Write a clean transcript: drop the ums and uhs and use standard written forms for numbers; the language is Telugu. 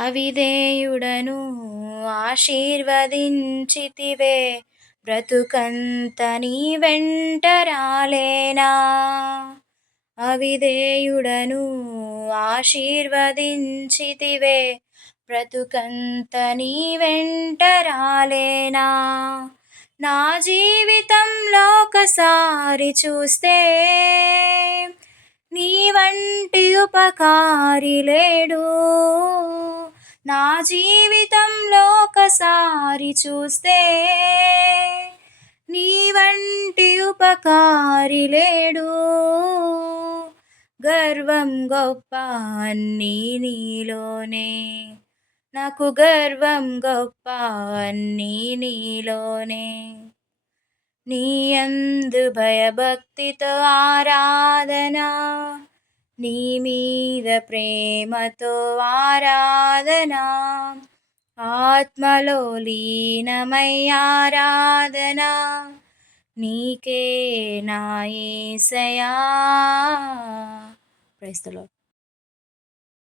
అవిధేయుడను ఆశీర్వదించితివే, బ్రతుకంత నీ వెంట రాలేనా. అవిధేయుడను ఆశీర్వదించితివే, బ్రతుకంత నీ వెంట రాలేనా. నా జీవితంలో ఒకసారి చూస్తే నీ వంటి ఉపకారి లేడు. నా జీవితంలో ఒకసారి చూస్తే నీ వంటి ఉపకారి లేడు. గర్వం గొప్ప అన్నీ నీలోనే, నాకు గర్వం గొప్ప అన్నీ నీలోనే. నీ యందు భయభక్తితో ఆరాధన, నీ మీద ప్రేమతో ఆరాధన, ఆత్మలో లీనమై ఆరాధన, నీకే నా యేసయ్యా. Praise the lord.